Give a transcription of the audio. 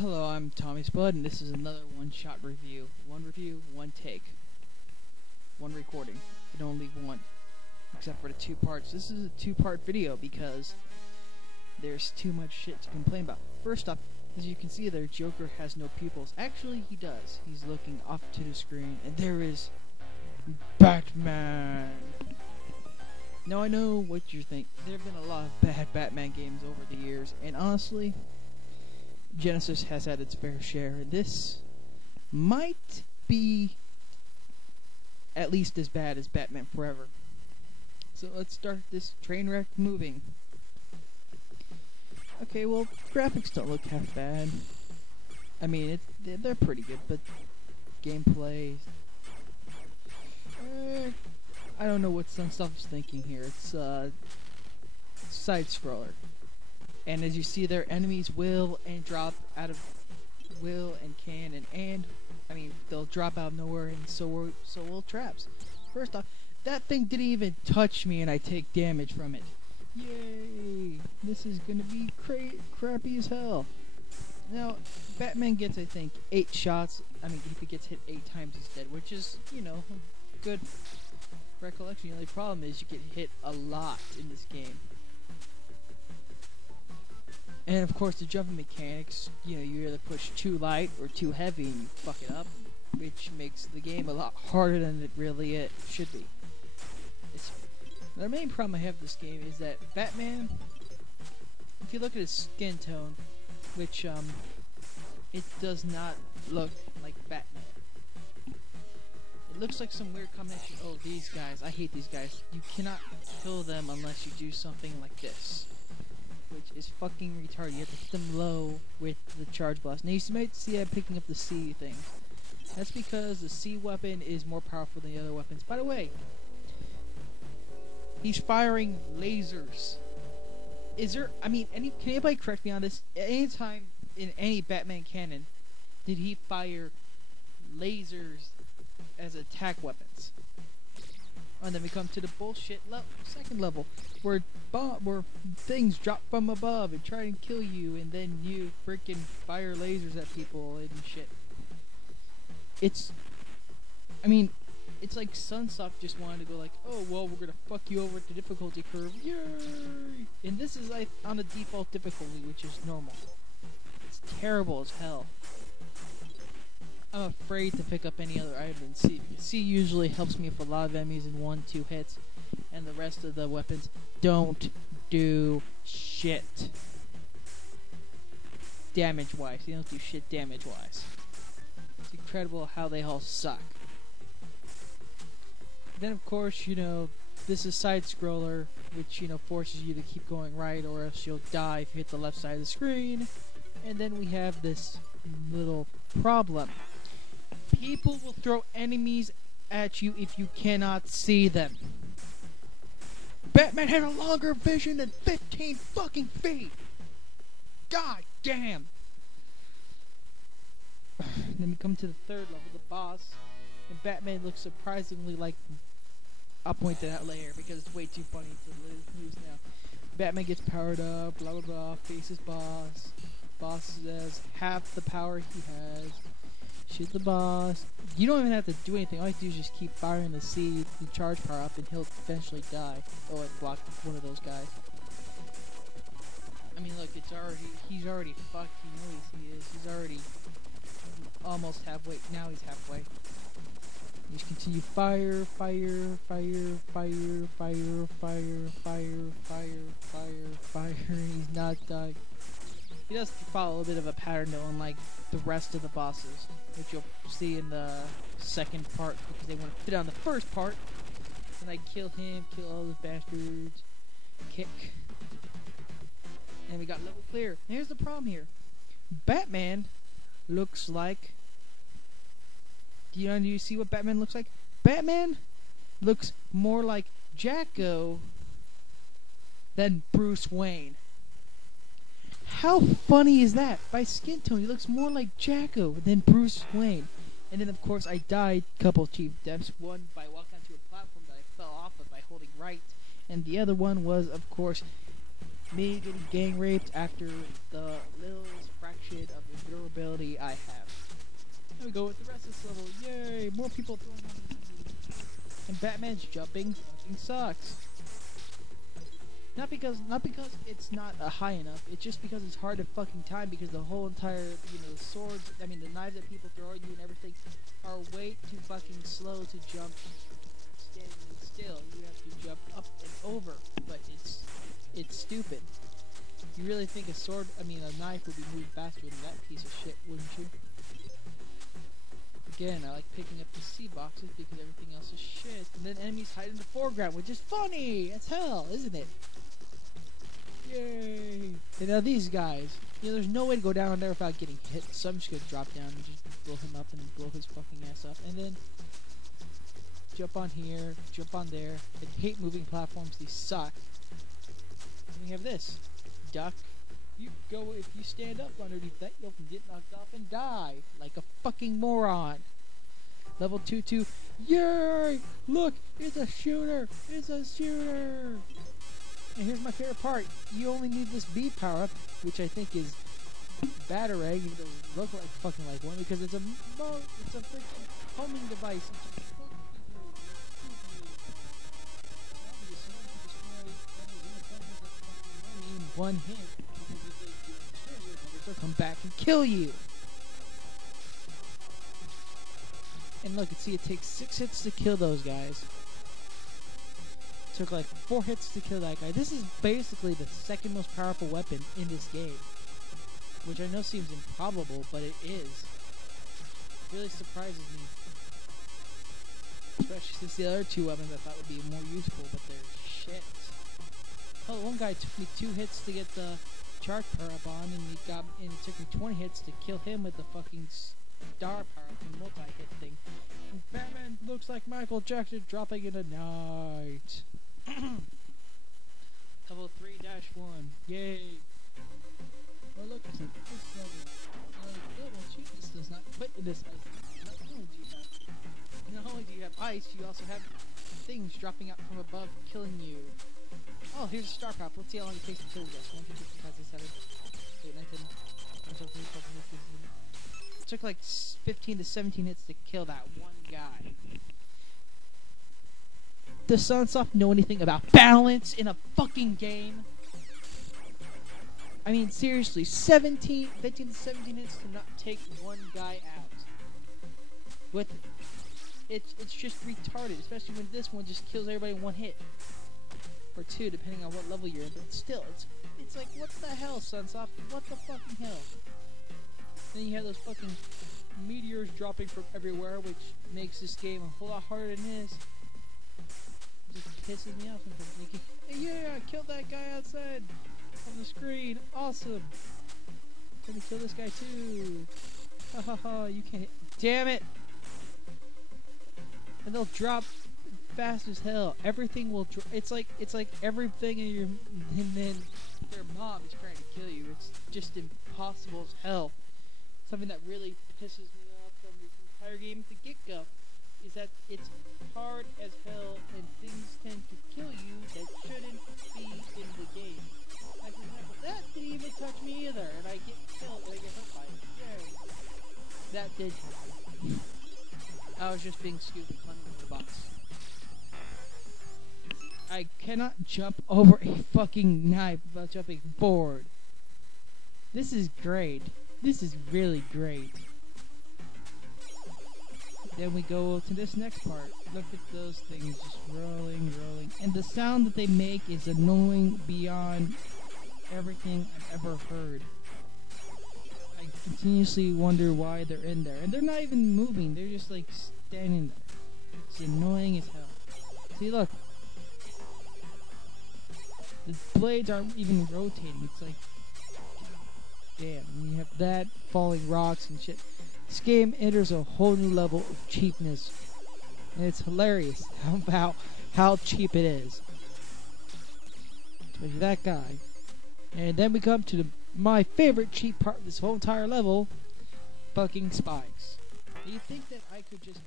Hello, I'm Tommy Spud, and this is another one-shot review. One review, one take. One recording. I don't leave one. Except for the two parts. This is a two-part video because there's too much shit to complain about. First off, as you can see there, Joker has no pupils. Actually, he does. He's looking off to the screen, and there is Batman. Now, I know what you think. There have been a lot of bad Batman games over the years, and honestly, Genesis has had its fair share, and this might be at least as bad as Batman Forever. So let's start this train wreck moving. Okay, well, graphics don't look half bad. I mean, they're pretty good, but gameplay... I don't know what Sunsoft's thinking here. It's side-scroller. And as you see there, enemies will and they'll drop out of nowhere, and so will traps. First off, that thing didn't even touch me, and I take damage from it. Yay! This is gonna be crappy as hell. Now, Batman gets, I think, 8 shots. I mean, if he gets hit 8 times, he's dead, which is, you know, good recollection. The only problem is you get hit a lot in this game. And of course, the jumping mechanics, you know, you either push too light or too heavy and you fuck it up, which makes the game a lot harder than it really should be. The main problem I have with this game is that Batman, if you look at his skin tone, which, it does not look like Batman. It looks like some weird combination. Oh, these guys, I hate these guys. You cannot kill them unless you do something like this, which is fucking retarded. You have to hit them low with the charge blast. Now you might see I'm picking up the C thing. That's because the C weapon is more powerful than the other weapons. By the way, he's firing lasers. Is there, I mean, can anybody correct me on this? At any time in any Batman canon, did he fire lasers as attack weapons? And then we come to the bullshit second level, where things drop from above and try and kill you, and then you freaking fire lasers at people and shit. It's like Sunsoft just wanted to go like, oh well, we're gonna fuck you over at the difficulty curve, yay! And this is like on the default difficulty, which is normal. It's terrible as hell. I'm afraid to pick up any other item than C. C usually helps me with a lot of enemies in 1-2 hits, and the rest of the weapons don't do shit damage-wise. They don't do shit damage-wise. It's incredible how they all suck. Then, of course, you know, this is side-scroller, which, you know, forces you to keep going right, or else you'll die if you hit the left side of the screen. And then we have this little problem. People will throw enemies at you if you cannot see them. Batman had a longer vision than 15 fucking feet! God damn! Then we come to the third level, the boss, and Batman looks surprisingly like... I'll point to that later because it's way too funny to lose now. Batman gets powered up, blah blah blah, faces boss. Boss has half the power he has. Shoot the boss. You don't even have to do anything. All you have to do is just keep firing the C, the charge power up, and he'll eventually die. Oh, it blocked one of those guys. I mean, look, he's already fucked. He knows he is. He's already almost halfway. Now he's halfway. You just continue fire, fire, fire, fire, fire, fire, fire, fire, fire, fire, and he's not dying. He does follow a bit of a pattern though, unlike the rest of the bosses, which you'll see in the second part, because they want to fit on the first part. And I kill him, kill all those bastards, kick. And we got level clear. And here's the problem here. Batman looks like... Do you see what Batman looks like? Batman looks more like Jacko than Bruce Wayne. How funny is that? By skin tone, he looks more like Jacko than Bruce Wayne. And then, of course, I died a couple of cheap deaths. One by walking onto a platform that I fell off of by holding right. And the other one was, of course, me getting gang raped after the littlest fraction of a literal ability I have. There we go with the rest of this level. Yay! More people throwing on the and Batman's jumping fucking sucks. Not because it's not high enough. It's just because it's hard to fucking time because the whole entire the swords, the knives that people throw at you and everything are way too fucking slow to jump standing still. You have to jump up and over, but it's stupid. You really think a knife would be moved faster than that piece of shit, wouldn't you? Again, I like picking up the C boxes because everything else is shit. And then enemies hide in the foreground, which is funny as hell, isn't it? Yay! And now these guys, there's no way to go down there without getting hit, so I'm just gonna drop down and just blow him up and blow his fucking ass up. And then jump on here, jump on there. I hate moving platforms, these suck. And we have this. Duck. If you stand up underneath that, you'll get knocked off and die like a fucking moron. Level 2-2. Yay! Look, it's a shooter. It's a shooter. And here's my favorite part. You only need this B power up, which I think is Batarang. It doesn't look like fucking like one because it's a freaking homing device. One hit. They'll come back and kill you. And look, see, it takes 6 hits to kill those guys. It took like 4 hits to kill that guy. This is basically the second most powerful weapon in this game, which I know seems improbable, but it is. It really surprises me, especially since the other 2 weapons I thought would be more useful, but they're shit. Oh, one guy took me 2 hits to get the charge power up on, and it took me 20 hits to kill him with the fucking star power up and multi-hit thing. And Batman looks like Michael Jackson dropping in the night. Level 3-1. Yay! Oh look, it's this level. Level cheapness does not fit in this ice. Not only do you have ice, you also have things dropping out from above, killing you. Oh, here's a star power. Let's see how long it takes to kill this. 1, 2, 3, 4, 5, 6, 7, 8, 9, 10, 11, 12, 13, 14, 15, 16. It took like 15 to 17 hits to kill that one guy. Does Sunsoft know anything about balance in a fucking game? I mean, seriously, 15 to 17 hits to not take one guy out. It's just retarded, especially when this one just kills everybody in one hit. Or 2, depending on what level you're in, but still, it's like, what the hell, Sunsoft? What the fucking hell? Then you have those fucking meteors dropping from everywhere, which makes this game a whole lot harder than it is. It just pisses me off sometimes. Thinking, hey, yeah, I killed that guy outside on the screen. Awesome. I'm gonna kill this guy too. Ha ha ha, you can't hit. Damn it! And they'll drop fast as hell. Everything will it's like everything in your, and then their mom is trying to kill you. It's just impossible as hell. Something that really pisses me off from the entire game at the get-go is that it's hard as hell and things tend to kill you that shouldn't be in the game. Like, for example, that didn't even touch me either, and I get killed and I get hit by it. Yay. That did happen. I was just being stupid playing with the box. I cannot jump over a fucking knife without jumping forward. This is great. This is really great. Then we go to this next part. Look at those things just rolling. And the sound that they make is annoying beyond everything I've ever heard. I continuously wonder why they're in there. And they're not even moving. They're just like standing there. It's annoying as hell. See, look. The blades aren't even rotating. It's like, damn. And you have that, falling rocks and shit. This game enters a whole new level of cheapness. And it's hilarious about how cheap it is. Especially that guy. And then we come to my favorite cheap part of this whole entire level. Fucking spikes. Do you think that I could just,